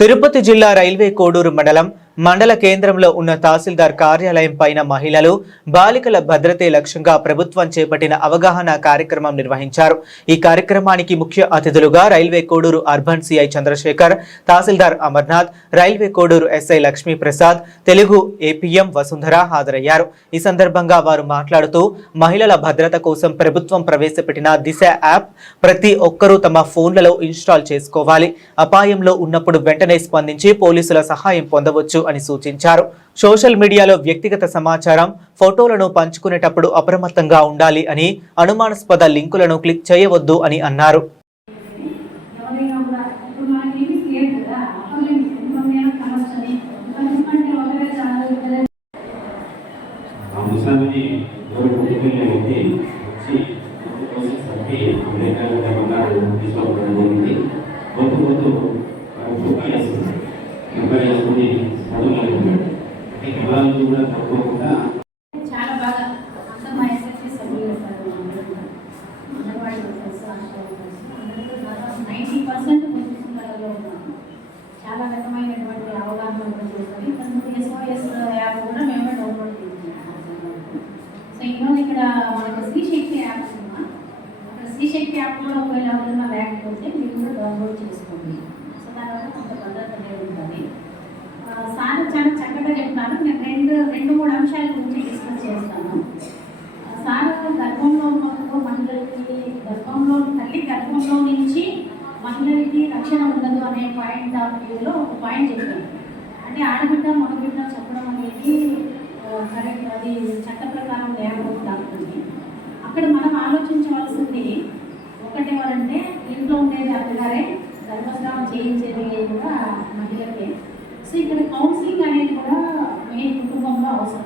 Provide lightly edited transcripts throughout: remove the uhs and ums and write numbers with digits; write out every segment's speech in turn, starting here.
తిరుపతి జిల్లా రైల్వే కోడూరు మండల కేంద్రంలో ఉన్న తహసీల్దార్ కార్యాలయం పైన మహిళలు బాలికల భద్రతే లక్ష్యంగా ప్రభుత్వం చేపట్టిన అవగాహన కార్యక్రమం నిర్వహించారు। ఈ కార్యక్రమానికి ముఖ్య అతిథులుగా railway Koduru urban CI Chandrashekar, తహసీల్దార్ Amarnath, railway Koduru SI Lakshmi Prasad, Telugu APM Vasundhara హాజరయ్యారు। ఈ సందర్భంగా వారు మాట్లాడుతూ మహిళల భద్రత కోసం ప్రభుత్వం ప్రవేశపెట్టిన దిశ యాప్ ప్రతి ఒక్కరూ తమ ఫోన్లలో ఇన్స్టాల్ చేసుకోవాలి। అపాయంలో ఉన్నప్పుడు వెంటనే స్పందించి పోలీసుల సహాయం పొందవచ్చు అని సూచించారు। సోషల్ మీడియాలో వ్యక్తిగత సమాచారం, ఫోటోలను పంచుకునేటప్పుడు అప్రమత్తంగా ఉండాలి అని, అనుమానాస్పద లింకులను క్లిక్ చేయవద్దు అని అన్నారు। చాలా బాగా అంతా మా ఎస్ఎస్సి సభ్యులు 90% ముందులో ఉన్నాము। చాలా రకమైనటువంటి అవగాహన కూడా చేసుకొని SOS యాప్ కూడా మేమే డౌన్లోడ్ చేసుకున్నాము। సో ఈరోజు ఇక్కడ మనకు శ్రీశక్తి యాప్ ఉందా, అక్కడ శ్రీశక్తి యాప్ కూడా ఒకవేళ ఎవరైనా లేకపోతే మీరు కూడా డౌన్లోడ్ చేసుకోండి। సో దానివల్ల కొంత భద్రత ఉంటుంది। సార్ చాలా చక్కగా చెప్తున్నారు। నేను రెండు మూడు అంశాల గురించి డిస్కస్ చేస్తాను। సార్ గర్భంలో ఉన్నప్పుడు మహిళలకి తల్లి గర్భంలో నుంచి మహిళలకి రక్షణ ఉండదు అనే పాయింట్ ఆఫ్ వ్యూలో ఒక పాయింట్ చెప్పారు। అంటే ఆడబిడ్డ మగబిడ్డ చెప్పడం అనేది కరెక్ట్, అది చట్ట ప్రకారం లేకపోతుంది। అక్కడ మనం ఆలోచించవలసింది ఒకటి ఎవరంటే ఇంట్లో ఉండేది అత్తగారే, గర్భస్రావం చేయించేది కూడా మహిళకే। సో ఇక్కడ కౌన్సిలింగ్ అనేది కూడా మెయిన్ కుటుంబంలో అవసరం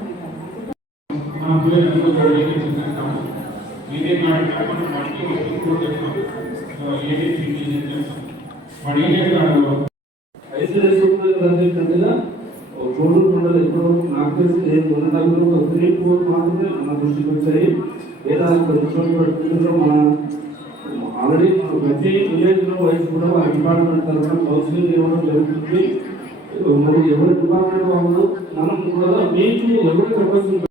కోడూరు మండలం ఎప్పుడు నాకు తెలిసి మాత్రమే మన దృష్టికి వచ్చాయి। లేదా కొన్ని చోట్ల మన ఆల్రెడీ ప్రతి విలేజ్లో వయసు కూడా ఆ డిపార్ట్మెంట్ తరఫున కౌన్సిలింగ్ ఇవ్వడం జరుగుతుంది। మరి ఎవరి డిపార్ట్మెంట్ వాళ్ళు మనం కూడా మీకు ఎవరు చెప్పాల్సింది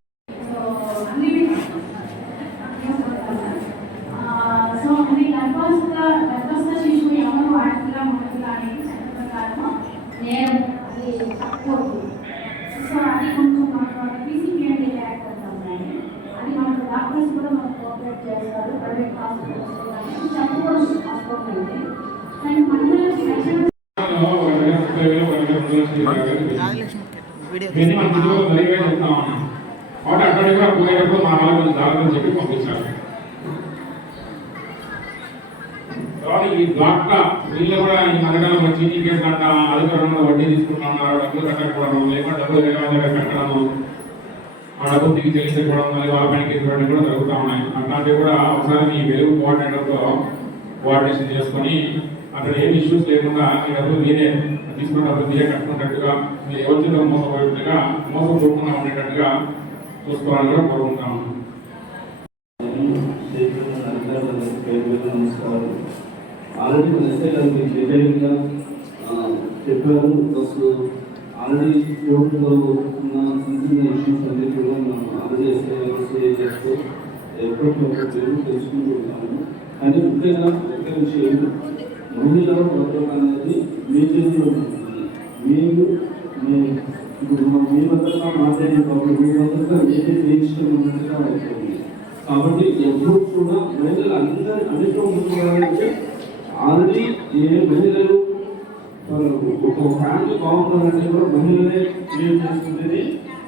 పోయేటప్పుడు మా వాళ్ళు జాగ్రత్తలు చెప్పి పంపించారు। ఈ బ్లాక్ వీళ్ళు కూడా ఈ మధ్యకాలం వచ్చి ఈ కేసు అంట అధికారంలో వడ్డీ తీసుకుంటున్నారు, డబ్బులు కట్టకపోవడం, లేకపోతే డబ్బులు వేరే వాళ్ళ దగ్గర కట్టడము, ఆ డబ్బులు తిరిగి చెల్లించకపోవడం, మళ్ళీ వాళ్ళ పైన కేసు పెట్టడం కూడా జరుగుతూ ఉన్నాయి। అట్లాంటివి కూడా ఒకసారి ఈ వెలుగు కోఆర్డినేటర్తో కోఆర్డినేషన్ చేసుకొని అక్కడ ఏం ఇష్యూస్ లేకుండా ఈ డబ్బులు మీరే తీసుకున్న డబ్బులు మీరే కట్టుకున్నట్టుగా, మీరు ఎవరితో మోసపోయేట్టుగా మోసపోకుండా ఉండేటట్టుగా చూసుకోవాలని కూడా కోరుకుంటాము। ఆల్రెడీ మన ఎస్ఐ గారు మీకు డీటెయిల్గా చెప్పారు। ప్లస్ ఆల్రెడీ కోర్టులో ఉన్న చిన్న ఇష్యూస్ అన్ని కూడా మనం ఆల్రెడీ ఎస్ఐ చేస్తూ ఎప్పటికప్పుడు తెలుసుకుంటూ ఉన్నాము। కానీ ముఖ్యంగా ఒకే విషయం, మహిళల భద్రత అనేది మీ చేతిలో ఉంటుంది। మీరు ఇప్పుడు మీ భద్రత మాట్లాడినప్పుడు మీ భద్రత మీరే చేయించుకున్నట్టుగా అవుతుంది। కాబట్టి ఎప్పుడు కూడా మహిళలు అన్నింటిలో ముందుకోవాలంటే ఆల్రెడీ ఏ మహిళలు ఒక ఫ్యామిలీ బాగుంటుందంటే కూడా మహిళలే క్రియేట్ చేస్తుంది,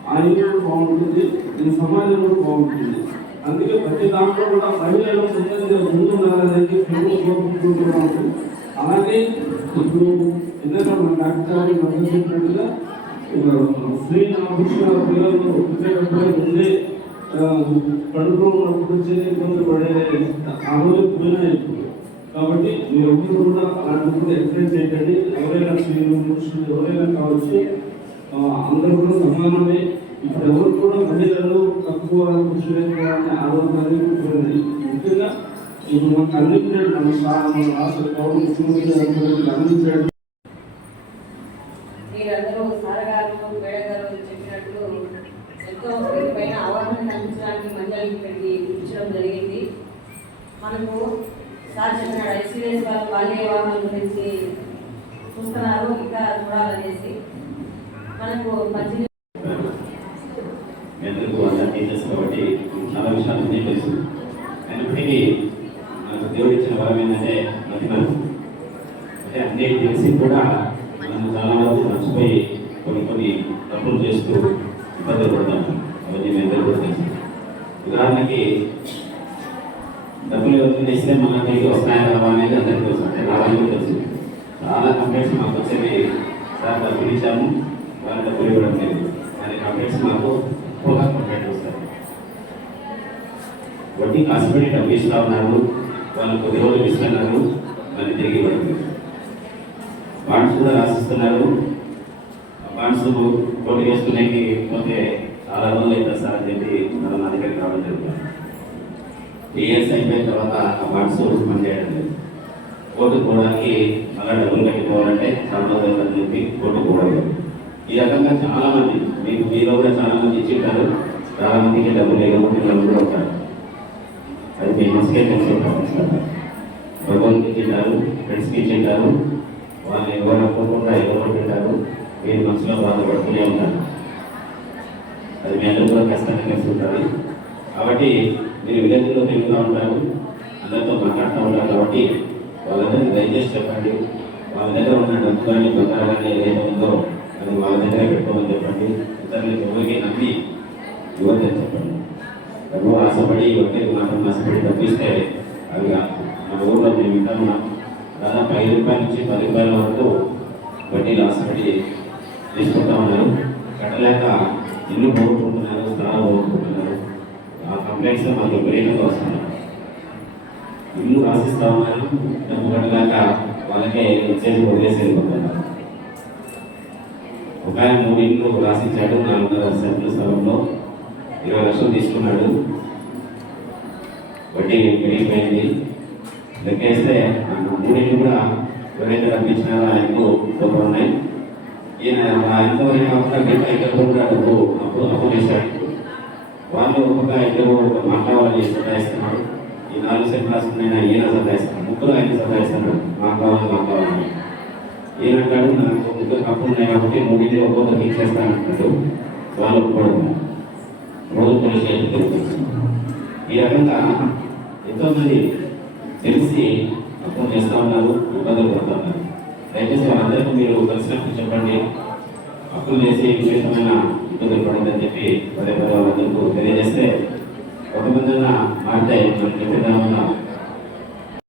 ఆ ఇల్లు బాగుంటుంది, ఈ సమాజం కూడా బాగుంటుంది। అందుకే ప్రతి దాంట్లో కూడా మహిళలు ముందున్నారనేది కోరుకుంటున్నాము। అలాగే ఇప్పుడు ఎందుకంటే మన డాక్టర్ గారు చెప్పినట్టుగా స్త్రీ పురుషుల పిల్లలు పుట్టేటప్పుడు ముందే కడుపులో ఉన్నప్పుడు ఇబ్బంది పడే ఆరోగ్యం పోయినాయి। కాబట్టి మీరు ఎప్పుడు కూడా అలాంటి ఎక్స్ప్లెయిన్ చేయండి। ఎవరైనా స్త్రీలు పురుషులు ఎవరైనా కావచ్చు, అందరూ కూడా సమానమే। ఇప్పుడు ఎవరు కూడా మహిళలు తక్కువ పురుషులే ఆరోగ్యాన్ని ముఖ్యంగా ఇప్పుడు మనకు అందించాడు మన రాష్ట్ర గవర్నమెంట్ ముఖ్యమంత్రి అందించాడు। మీరందరూ సార్ గారు మేడం గారు చెప్పినట్లు ఎంతో దీనిపైన అవగాహన కల్పించడానికి మండలికి పెట్టి ఇచ్చడం జరిగింది. మనకు సార్ చెప్పిన ఐసీఎస్ వాళ్ళు బాల్య వివాహాల గురించి చూస్తున్నారు, ఇంకా చూడాలనేసి మనకు టీచర్స్ కాబట్టి చాలా విషయాలు అన్నీ తెలుసు. అయినప్పటికీ మనకు దేవుడు ఇచ్చిన వరం ఏంటంటే మతిమరుపు. అంటే అన్నీ తెలిసి కూడా మనం చాలా వరకు మర్చిపోయి కొన్ని తప్పులు చేస్తూ ఇబ్బందులు పడతాం. అవన్నీ మేము అందరూ తెలుసు. ఉదాహరణకి డబ్బులు ఎవరికి చేస్తే మన తిరిగి వస్తాయని రావా అనేది అందరికీ తెలుసు. అంటే రావాలని తెలుసు. చాలా కంప్లైంట్స్ మాకు వచ్చేవి, సార్ డబ్బులు ఇచ్చాము వాళ్ళ డబ్బులు ఇవ్వడం లేదు అనే కంప్లైంట్స్ మాకు ఎక్కువగా కంప్లైంట్ వస్తారు. వడ్డీ కాసుపడి డబ్బు ఇస్తూ ఉన్నారు, వాళ్ళు కొద్ది రోజులు ఇస్తున్నారు, మళ్ళీ తిరిగి ఇవ్వడం లేదు. బాండ్స్ కూడా రాసిస్తున్నారు. బాండ్స్ కోటి వేసుకునేకి పోతే చాలా రోజులు అవుతుంది సార్ అని చెప్పి మనం నా దగ్గరికి రావడం జరుగుతుంది. 3 years అయిపోయిన తర్వాత ఆ బాండ్స్ పనిచేయడం లేదు. కోర్టుకు పోవడానికి మళ్ళీ డబ్బులు కట్టిపోవాలంటే చాలా రోజులు అవుతుందని చెప్పి కోర్టుకు పోవడం లేదు. ఈ రకంగా చాలా మంది మీలో కూడా చాలా మంది ఇచ్చింటారు, చాలా మందికి డబ్బులు లేకుండా పిల్లలు కూడా ఉంటారు. అది ఫేమస్కే తెలిసే ప్రపంచాలు భగవంతుకి ఇచ్చింటారు, ఫ్రెండ్స్కి ఇచ్చింటారు, వాళ్ళు ఎవరు అనుకోకుండా ఎవరు పెట్టారు, మీరు మనసులో బాధపడుతూనే ఉంటారు. అది మీ అందరూ కూడా కష్టంగా కలిసి ఉంటుంది. కాబట్టి మీరు విలేజ్లో తిరుగుతూ ఉంటారు, అందరితో మాట్లాడుతూ ఉంటారు. కాబట్టి వాళ్ళందరికీ దయచేసి చెప్పండి, వాళ్ళ దగ్గర ఉన్న డబ్బు కానీ బంగారం కానీ ఏదైతే ఉందో అది వాళ్ళ దగ్గర పెట్టుకోమని చెప్పండి. ఇతరులు ఎవరికి నమ్మి ఇవ్వద్దని చెప్పండి. డబ్బు ఆశపడి ఒకరికి మాత్రం ఆశపడి డబ్బు ఇస్తే అవి మన ఊళ్ళో మేము వింటాము, దాదాపు 5 రూపాయల నుంచి 10 రూపాయల వరకు వడ్డీలు ఆశపడి తీసుకుంటా ఉన్నారు. కట్టలేక ఇల్లు పోగొట్టుకుంటున్నారు, స్థలాలు పోగొట్టుకుంటున్నారు. ఆ కంప్లైంట్స్ మనకు విపరీతంగా వస్తున్నారు. ఇల్లు రాసిస్తా ఉన్నారు, డబ్బు కట్టలేక వాళ్ళకే ఇచ్చేసి వదిలేసి వెళ్ళిపోతున్నారు. ఒక ఆయన 3 ఇళ్ళు రాసిచ్చాడు, 4.5 సెంట్ల స్థలంలో 20 లక్షలు తీసుకున్నాడు. వడ్డీ పెరిగిపోయింది. లెక్కేస్తే 3 ఇళ్ళు కూడా ఎవరైతే రప్పించినారో ఆయనకు డబ్బులు ఉన్నాయి. ఈయన ఆయనతో ఇద్దరు కూడా డబ్బు అప్పు చేశాడు. వాళ్ళు ఒక్కొక్క ఇద్దరు మాట్లాడాలని సతాయిస్తున్నారు. ఈ 4 సెంట్లు రాసుకున్న ఈయన సతాయిస్తున్నారు, ముగ్గురు ఆయన సతాయిస్తున్నారు, మాకు కావాలి. ఈయన అంటాడు నాకు ముగ్గురు అప్పు ఉన్నాయి కాబట్టి 3 ఇళ్ళు ఒక్కొక్కరికి ఇచ్చేస్తానంటాడు. వాళ్ళు ఒప్పుకోవడం రోజు పోలీస్ స్టేషన్ తిరుగుతుంది. ఈ రకంగా ఎంతోమంది తెలిసి అప్పులు చేస్తూ ఉన్నారు, ఇబ్బందులు పడుతూ ఉన్నారు. దయచేసి వాళ్ళందరికీ మీరు కలిసినప్పుడు చెప్పండి, అప్పులు చేసి విశేషమైన ఇబ్బందులు పడదని చెప్పి పదే వాళ్ళందరికీ తెలియజేస్తే కొంతమంది మారితే మనకి విధానంగా